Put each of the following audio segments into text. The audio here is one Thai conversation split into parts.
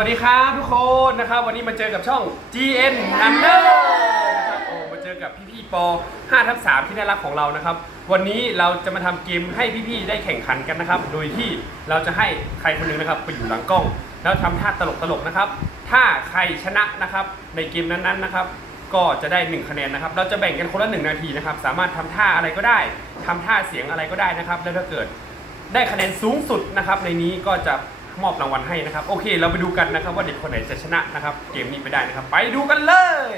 วัสดีครับทุกคนนะครับ วันนี้มาเจอกับช่อง GN Number นะครับโอ้มาเจอกับพี่ๆป5ทับ3ที่น่ารักของเรานะครับ วันนี้เราจะมาทำเกมให้พี่ๆได้แข่งขันกันนะครับ โดยที่เราจะให้ใครคนหนึงนะครับไปอยู่หลังกล้อง แล้วทำท่าตลกๆนะครับ ถ้าใครชนะนะครับในเกมนั้นๆนะครับ ก็จะได้ 1 คะแนนนะครับ เราจะแบ่งกันคนละ 1 นาทีนะครับ สามารถทำท่าอะไรก็ได้ทำท่าเสียงอะไรก็ได้นะครับ แล้วถ้าเกิดได้คะแนนสูงสุดนะครับในนี้ก็จะ มอบรางวัลให้นะครับ โอเค เราไปดูกันนะครับว่าเด็กคนไหนจะชนะนะครับ เกมนี้ไปได้นะครับ ไปดูกันเลย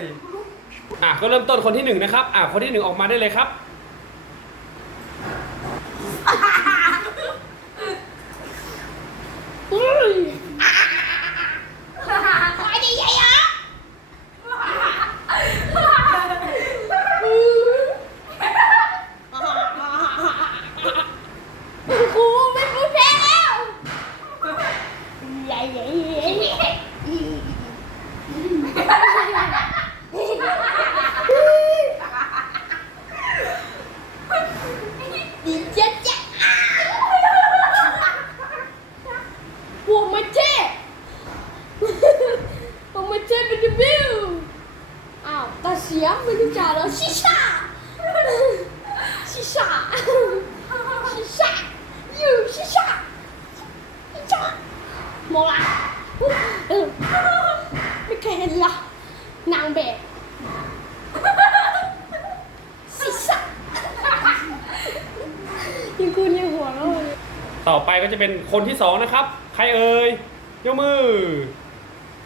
อะก็เริ่มต้นคนที่หนึ่งนะครับ อะคนที่หนึ่งออกมาได้เลยครับ จะเป็นคนที่สองนะครับ ใครเอ่ยยกมือ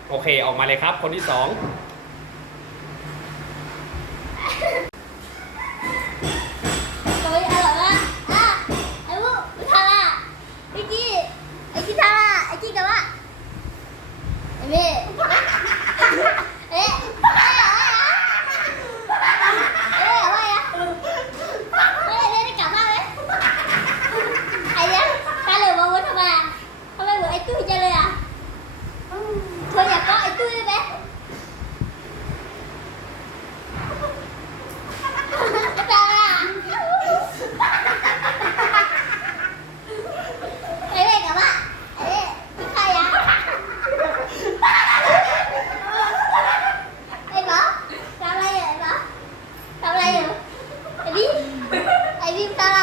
โอเคออกมาเลยครับ คนที่สอง เฮ้ยอร่อยมากอะไอ้บุ๊กทาร่าไอ้กี้ไอ้กี้ทาร่าไอ้กี้กับว่าไอ้เม่เอ๊ะเอ๊ะเอ๊ะอะไรอะเอ๊ะเล่นได้กลับบ้านไหมไอ้เนี่ยตาเหลือกมาวุ้นทำไมอะทำไมเหมือนไอ้ตุ้ยจังเลยอะเธออยากก็ไอ้ตุ้ยไหมไอ้ตาร่า ไอ้เด็กกับว่าไอ้เด็กใครอะไอ้หมอทำอะไรอยู่ไอ้หมอทำอะไรอยู่ไอ้บิ๊มไอ้บิ๊มทำอะไร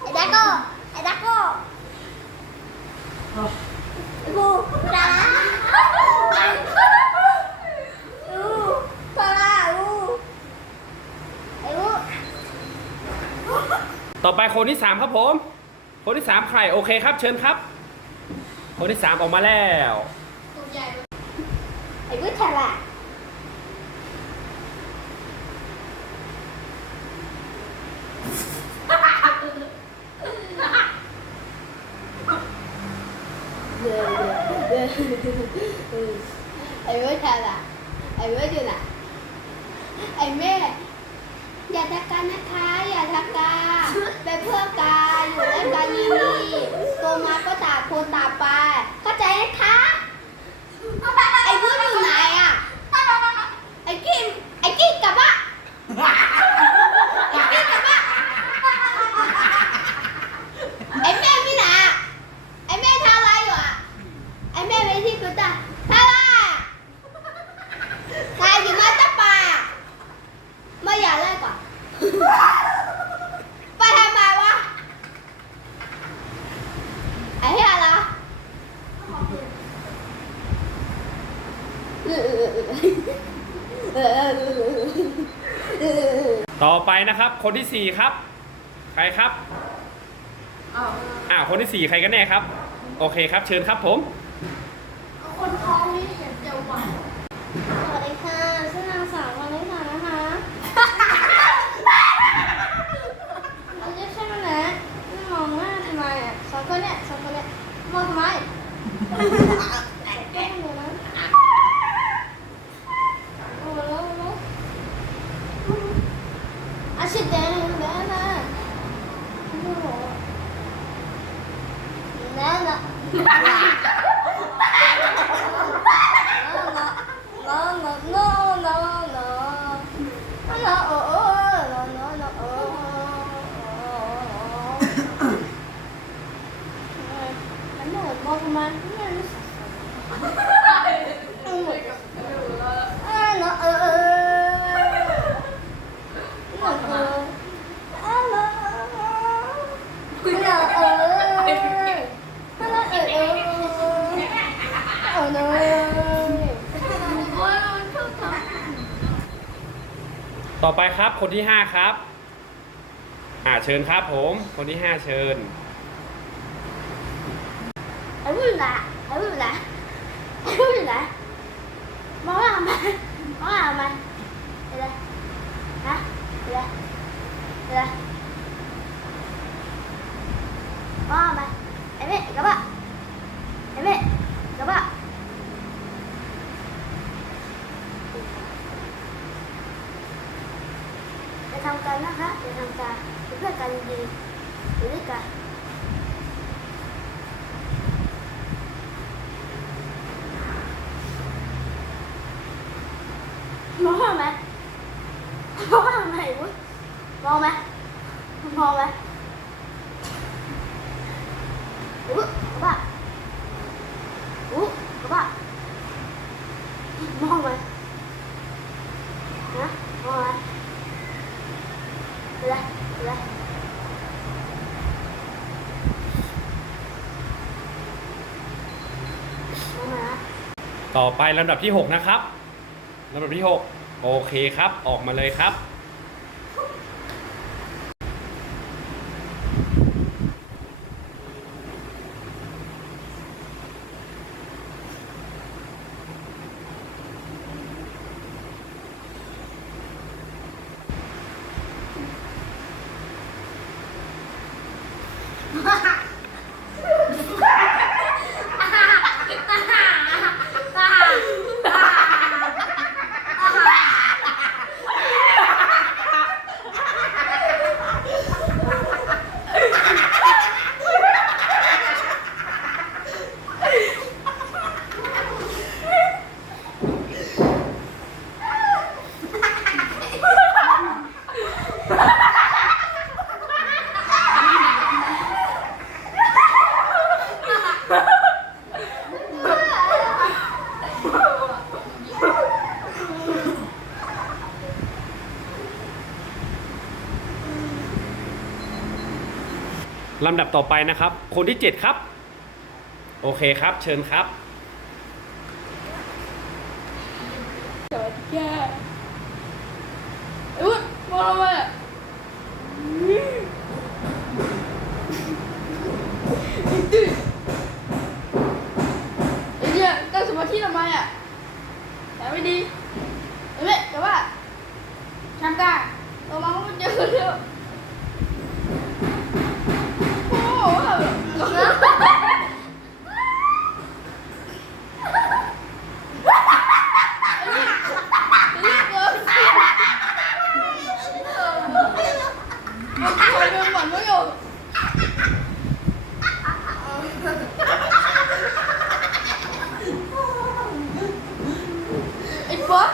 ไอ้ดักโก้ไอ้ดักโก้ไอ้บูทำอะไรอูทำอะไรอูไอ้บู ต่อไปคนที่สามครับผม คนที่สามใครโอเคครับ เชิญครับ คนที่สามออกมาแล้วไอ้บูฉลาดไอ้เว้ยทำอะไอ้เว้ยอยู่น่ะไอ้แม่ อย่าทักกันนะคะ อย่าทักกันเป็นเพื่อนกันอยู่ด้วยกันดีๆโตมาก็ต่างคนต่างไปเข้าใจนะคะ ไอ้เว้ยอยู่ไหนอะไอ้กิมไอ้กิมกลับบ้านไอ้กิมกลับบ้านไอ้แม่มีไหนอะไอ้แม่ทำอะไรอยู่อะ ไอ้แม่ไปที่กุฏิท่าล่ะใครอยู่มาตะป่าไม่อยากเล่นก่อนไปทำไมวะ ไอ้เหี้ยละเออเออเออเออเออ ต่อไปนะ ครับคนที่สี่ครับ ใครครับอ่าคนที่สี่ใครกันแน่ครับ โอเคครับ เชิญครับผม คนท้องนี่เห็นเจียวหวานสวัสดีค่ะชื่อนางสาววานิสานะคะเราจะใช่ไหมนะไม่มองหน้าทำไมอะสองคนเนี่ยสองคนเนี่ยมองทำไมแกล้งเลยนะโอ้โหแล้วแล้วอาชิดแดงแดงนะโอ้โหแน่นะ no no no no no no oh oh no no no oh มันเหนื่อยบอกมาเนี่ย ต่อไป คนที่ห้าครับ อ่าเชิญครับผม คนที่ห้าเชิญ เอ้ผู้อยู่ไหนไอ้ผู้อยู่ไหนไอ้ผู้อยู่ไหนมองหามันมองหามันอะไรฮะอะไรอะไรมองหามันไอ้เมฆกระบะไอ้เมฆกระบะ จะทำกันนะคะจะทำกันเป็นเพื่อนกันดีอยู่ด้วยกัน มองไหมมองไหมวุ้ยมองไหมมองไหมอุ๊ยกระบะอุ๊ยกระบะมองไหมนะมองไหมอะไรอะไรมองไหมนะ ต่อไปลำดับที่หกนะครับลำดับที่หกโอเคครับ ออกมาเลยครับ ลำดับต่อไปนะครับ คนที่ 7 ครับ โอเคครับ เชิญครับจอดแก่อุ๊ยมองมาดื้อไอ้เนี่ยตั้งสมาธิทำไมอะแต่ไม่ดีเอ้ยแต่ว่าช่างกล้าเรามาไม่เจอเร็วโอ้โห รีบเลยมันคอยเป็นหมันไม่อยู่ไอ้ป๊อป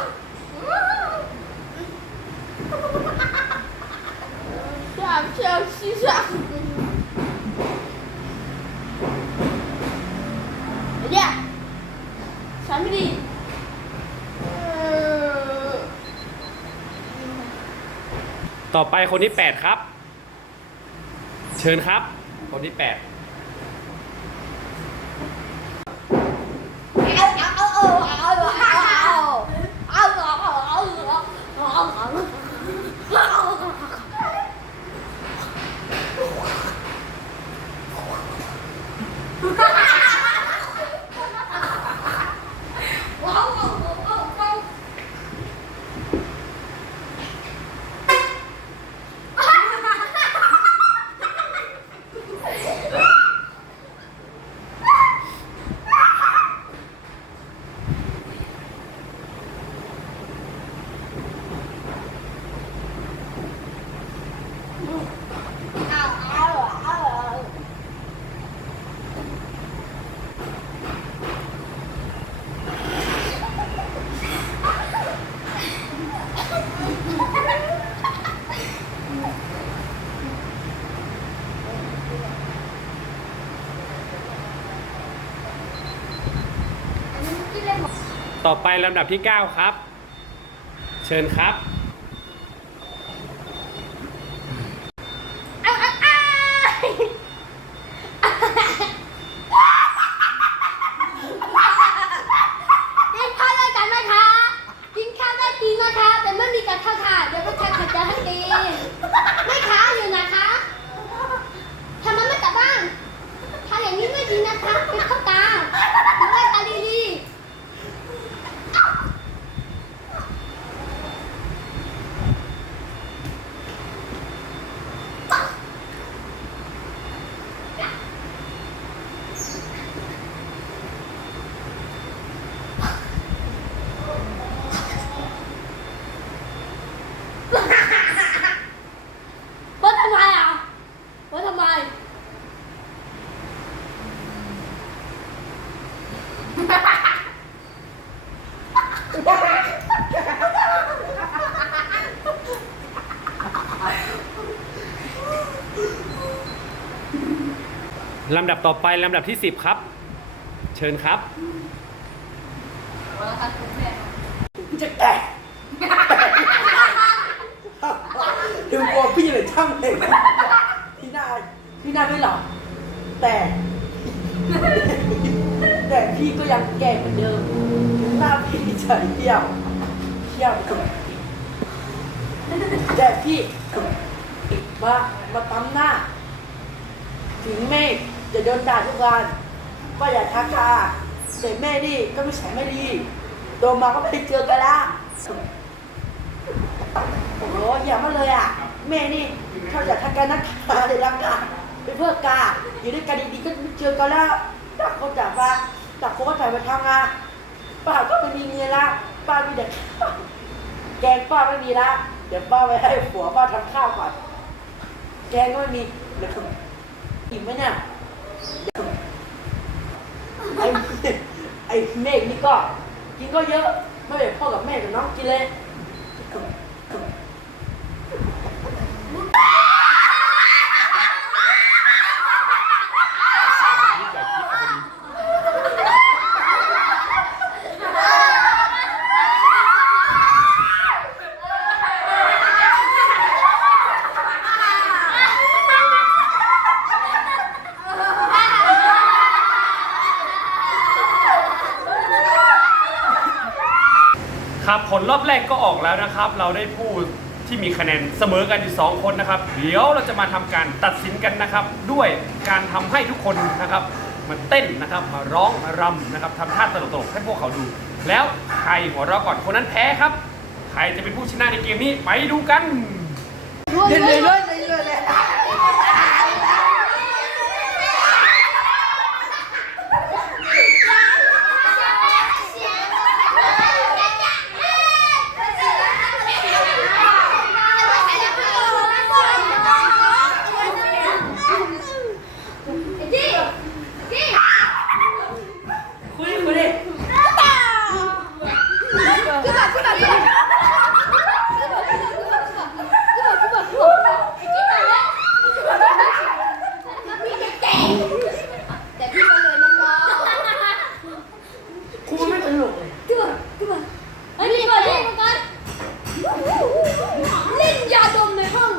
สามเชียวสี่สามไอ้เนี่ยฉันไม่ ดิต่อไปคนที่แปดครับ เชิญครับ คนที่แปด ต่อไปลำดับที่ 9 ครับ เชิญครับ ลำดับต่อไปลำดับที่สิบครับ เชิญครับจะแตกดูกลัวพี่เลยช่างเลยพี่นาพี่นาไม่หรอกแต่ แต่พี่ก็ยังแก่เหมือนเดิมหน้าพี่เฉยเที่ยวเที่ยวแต่พี่มามาตำหน้า ถึงแม่จะโดนด่าทุกวันว่าอย่าทักทาแต่แม่นี่ก็ไม่ใช่ไม่ดีโดนมาก็ไม่ได้เจอกันละโอ้โหอย่ามาเลยอะแม่นี่เขาอยากทักกันนักขาเลยรักกันเป็นเพื่อนกาอยู่ด้วยกันดีๆก็เจอกันแล้วต่างคนต่างมา ต่างคนก็ถ่ายไปทำงานป้าก็ไม่มีเงินละป้ามีแต่ข้าวแกงป้าไม่มีละเดี๋ยวป้าไปให้ผัวป้าทำข้าวก่อนแกงก็ไม่มีเดี๋ยวอิ่มไหมเนี่ยไอ้ไอ้เมฆนี่ก็ กินก็เยอะไม่เป็นพ่อกับแม่กับน้องกินเลย ผลรอบแรกก็ออกแล้วนะครับ เราได้ผู้ที่มีคะแนนเสมอกันอยู่สองคนนะครับ เดี๋ยวเราจะมาทำการตัดสินกันนะครับ ด้วยการทำให้ทุกคนนะครับมาเต้นนะครับมาร้องมารำนะครับทำท่าตลกๆให้พวกเขาดู แล้วใครหัวเราะก่อนคนนั้นแพ้ครับ ใครจะเป็นผู้ชนะในเกมนี้ไปดูกันเรื่อยๆเรื่อยๆเรื่อยๆเลยคุยคุยดิ แต่พี่ก็เลยมันรอ ครูไม่ตลกเลย เฮ้ยนี่ก่อนเล่นกันเล่นยาดมในห้อง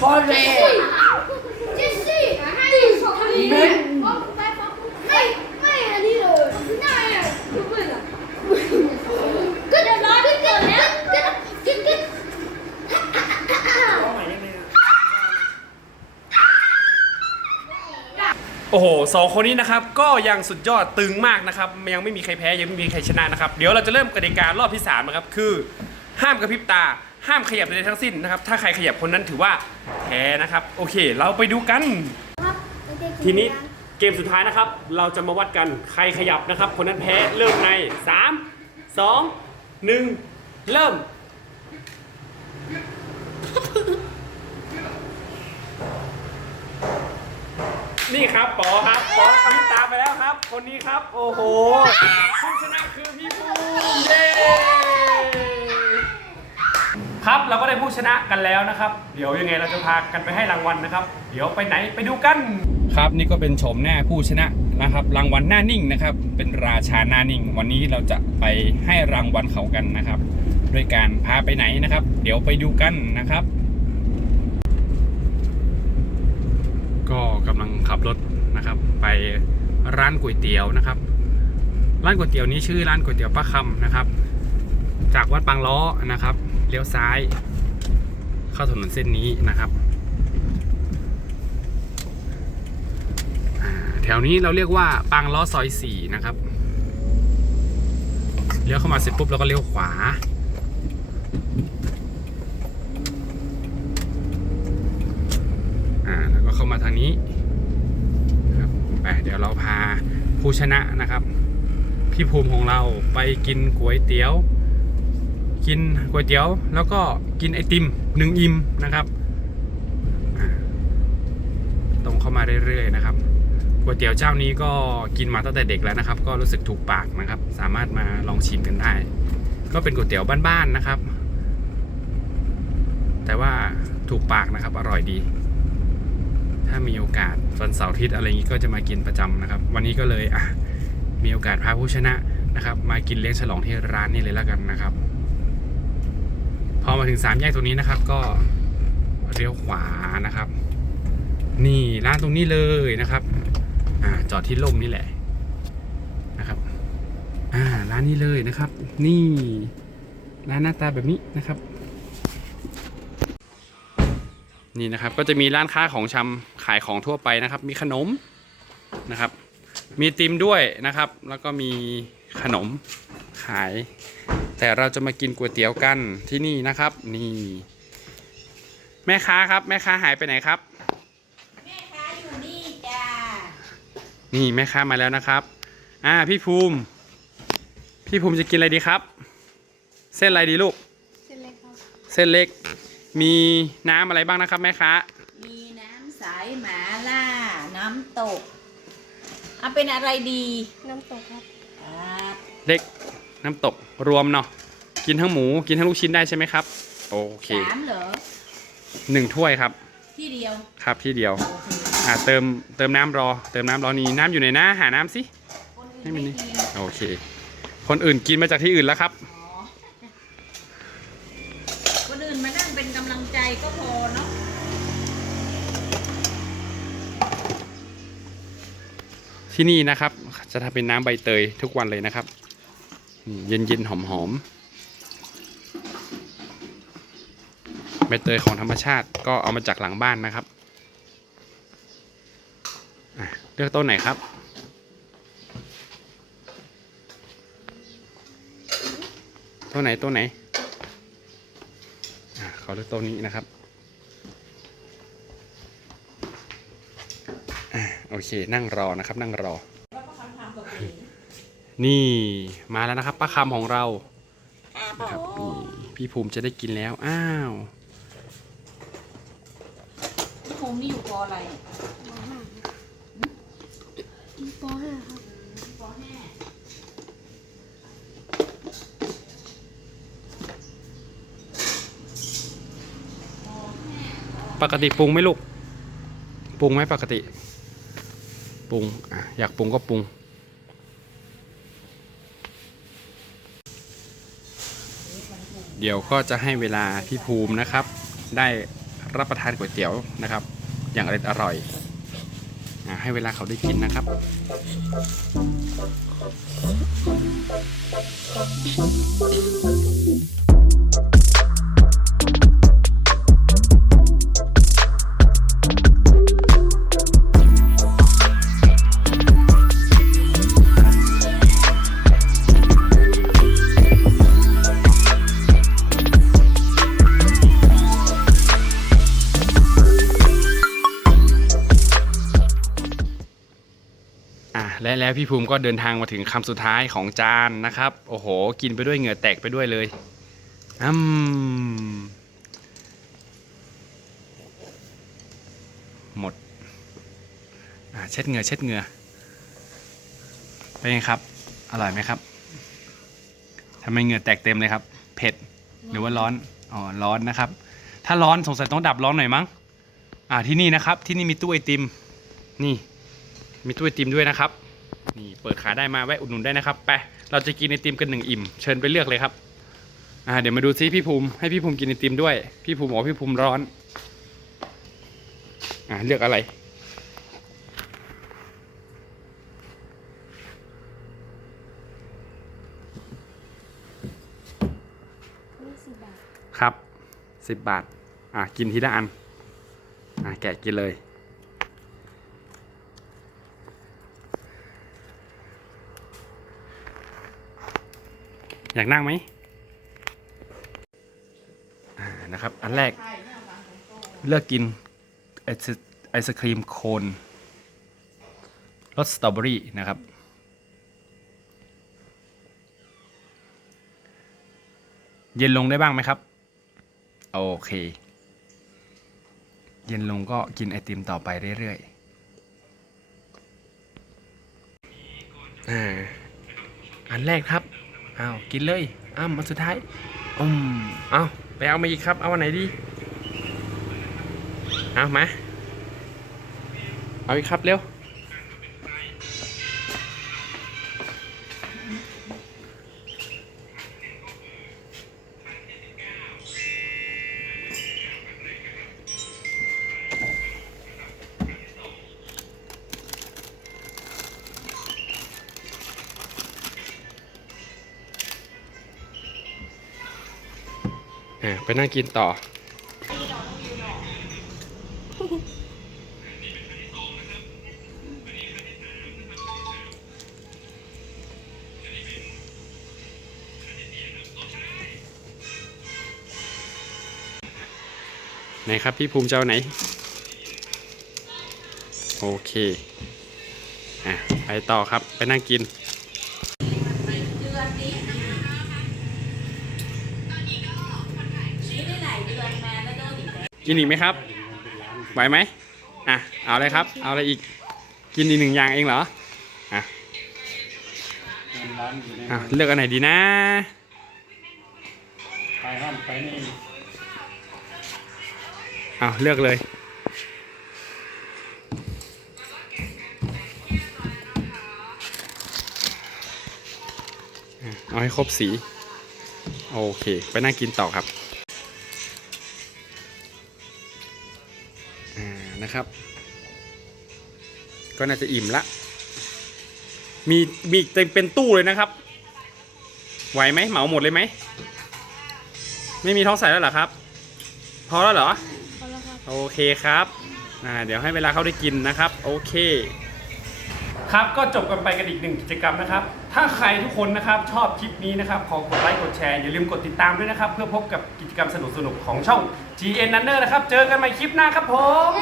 พอเลย เจสซี่ให้สองทีไม่ไม่อันนี้เลยง่ายอะดูเพื่อนอะก็เดี๋ยวรอที่เกิดแล้วก็ก็ก็ โอ้โห สองคนนี้นะครับก็ยังสุดยอดตึงมากนะครับยังไม่มีใครแพ้ยังไม่มีใครชนะนะครับเดี๋ยวเราจะเริ่มกติการอบที่3นะครับคือห้ามกระพริบตา ห้ามขยับใดๆทั้งสิ้นนะครับถ้าใครขยับคนนั้นถือว่าแพ้นะครับโอเค เราไปดูกัน ครับทีนี้เกมสุดท้ายนะครับ เราจะมาวัดกันใครขยับนะครับ คนนั้นแพ้เริ่มใน 3 2 1 เริ่ม นี่ครับปอครับปอกำลังตามไปแล้วครับ คนนี้ครับ โอ้โหผู้ชนะคือพี่ภูมเย้ครับเราก็ได้ผู้ชนะกันแล้วนะครับ เดี๋ยวยังไงเราจะพากันไปให้รางวัลนะครับ เดี๋ยวไปไหนไปดูกัน ครับนี่ก็เป็นโฉมหน้าผู้ชนะนะครับ รางวัลหน้านิ่งนะครับ เป็นราชาหน้านิ่ง วันนี้เราจะไปให้รางวัลเขากันนะครับ ด้วยการพาไปไหนนะครับ เดี๋ยวไปดูกันนะครับ ก็กำลังขับรถนะครับ ไปร้านก๋วยเตี๋ยวนะครับ ร้านก๋วยเตี๋ยวนี้ชื่อร้านก๋วยเตี๋ยวป้าคำนะครับ จากวัดบางล้อนะครับเลี้ยวซ้าย เข้าถนนเส้นนี้นะครับแถวนี้เราเรียกว่าบางล้อซอยสี่นะครับเลี้ยวเข้ามาเสร็จปุ๊บเราก็เลี้ยวขวาแล้วก็เข้ามาทางนี้ครับไป เดี๋ยวเราพาผู้ชนะนะครับ พี่ภูมิของเราไปกินก๋วยเตี๋ยว กินก๋วยเตี๋ยว แล้วก็กินไอติมหนึ่งอิ่มนะครับตรงเข้ามาเรื่อยๆนะครับก๋วยเตี๋ยวเจ้านี้ก็กินมาตั้งแต่เด็กแล้วนะครับ ก็รู้สึกถูกปากนะครับ สามารถมาลองชิมกันได้ ก็เป็นก๋วยเตี๋ยวบ้านๆนะครับ แต่ว่าถูกปากนะครับ อร่อยดี ถ้ามีโอกาสวันเสาร์อาทิตย์อะไรอย่างนี้ก็จะมากินประจำนะครับ วันนี้ก็เลยอะมีโอกาสพาผู้ชนะนะครับ มากินเลี้ยงฉลองที่ร้านนี้เลยแล้วกันนะครับ พอมาถึงสามแยกตรงนี้นะครับ ก็เลี้ยวขวานะครับ นี่ร้านตรงนี้เลยนะครับอ่าจอดที่ร่มนี่แหละนะครับอ่าร้านนี้เลยนะครับ นี่ร้านหน้าตาแบบนี้นะครับ นี่นะครับ ก็จะมีร้านค้าของชำขายของทั่วไปนะครับ มีขนมนะครับ มีติมด้วยนะครับ แล้วก็มีขนมขาย แต่เราจะมากินก๋วยเตี๋ยวกันที่นี่นะครับ นี่ แม่ค้าครับ แม่ค้าหายไปไหนครับ แม่ค้าอยู่นี่จ้านี่แม่ค้ามาแล้วนะครับ อ่าพี่ภูมิ พี่ภูมิจะกินอะไรดีครับ เส้นอะไรดีลูก เส้นเล็กครับ เส้นเล็ก มีน้ำอะไรบ้างนะครับแม่ค้ามีน้ำใสหมาล่า น้ำตกเอาเป็นอะไรดีน้ำตกครับครับเล็กน้ำตกรวมเนาะกินทั้งหมูกินทั้งลูกชิ้นได้ใช่ไหมครับโอเคสามเหรอหนึ่งถ้วยครับ ที่เดียวครับที่เดียวโอเคอ่าเติมเติมน้ำรอ เติมน้ำรอนี่น้ำอยู่ในน้าหาน้ำสิคนไม่อื่นมีไม่นี่กินโอเค คนอื่นกินมาจากที่อื่นแล้วครับ อ๋อคนอื่นมานั่งเป็นกำลังใจก็พอเนาะ ที่นี่นะครับ จะทำเป็นน้ำใบเตยทุกวันเลยนะครับ เย็นเย็นๆหอมหอมๆใบเตยของธรรมชาติก็เอามาจากหลังบ้านนะครับเลือกต้นไหนครับตัวไหนตัวไหนอะขอเลือกตัวนี้นะครับอะ โอเค นั่งรอนะครับ นั่งรอ นี่มาแล้วนะครับป้าคำของเรานะครับนี่พี่ภูมิจะได้กินแล้ว อ้าว พี่ภูมินี่อยู่ปออะไรปห้าครับปอห้าปกติปรุงไหมลูก ปรุงไหมปกติ ปรุงออยากปรุงก็ปรุง เดี๋ยวก็จะให้เวลาพี่ภูมินะครับ ได้รับประทานก๋วยเตี๋ยวนะครับ อย่างอร่อยอร่อยอให้เวลาเขาได้กินนะครับอ พี่ภูมิก็เดินทางมาถึงคำสุดท้ายของจานนะครับ โอ้โห กินไปด้วยเหงื่อแตกไปด้วยเลยอืมหมดอะเช็ดเหงื่อเช็ดเหงื่อเป็นไงครับ อร่อยไหมครับทำไมเหงื่อแตกเต็มเลยครับ เผ็ดหรือว่าร้อน อ๋อ ร้อนนะครับ ถ้าร้อนสงสัยต้องดับร้อนหน่อยมั้ง อ่า ที่นี่นะครับ ที่นี่มีตู้ไอติม นี่ มีตู้ไอติมด้วยนะครับ นี่เปิดขายได้มาแวะอุดหนุนได้นะครับไปเราจะกินไอติมกันหนึ่งอิ่ม เชิญไปเลือกเลยครับอ่าเดี๋ยวมาดูซิพี่ภูมิให้พี่ภูมิกินไอติมด้วย พี่ภูมิบอกว่าพี่ภูมิร้อนอ่าเลือกอะไรนี่สิบบาทครับสิบบาท อ่ากินทีละอัน อ่าแกะกินเลย อยากนั่งไหมนะครับ อันแรกเลือกกินไอศไอศครีมโคนรสสตรอเบอรี่นะครับ เย็นลงได้บ้างไหมครับ โอเค เย็นลงก็กินไอติมต่อไปเรื่อยๆ อ่า อันแรกครับ อ้าวกินเลยอ้าวมาสุดท้ายอืมเอาไปเอามาอีกครับ เอาอันไหนดีเอามา เอาอีกครับเร็ว อะไปนั่งกินต่อ ไหนครับพี่ภูมิเจ้าไหน โอเค อะ ไปต่อครับ ไปนั่งกิน กินอีกไหมครับไหวไหมอะเอาเลยครับ เอาอะไรอีก กินอีกหนึ่งอย่างเองเหรออะอะเลือกอันไหนดีนะไปห้ามไปนี่เอาเลือกเลยเอาให้ครบสี โอเค ไปนั่งกินต่อครับ นะครับ ก็น่าจะอิ่มละ มีมีเต็มเป็นตู้เลยนะครับ ไหวไหมเหมาหมดเลยไหม ไม่มีท้องใส่แล้วเหรอครับ พอแล้วเหรอโอเคครับ อ่า เดี๋ยวให้เวลาเขาได้กินนะครับ โอเค ครับก็จบกันไปกันอีกหนึ่งกิจกรรมนะครับ ถ้าใครทุกคนนะครับชอบคลิปนี้นะครับขอกดไลค์กดแชร์อย่าลืมกดติดตามด้วยนะครับ เพื่อพบกับกิจกรรมสนุกๆของช่อง GN Runner นะครับ เจอกันใหม่คลิปหน้าครับผม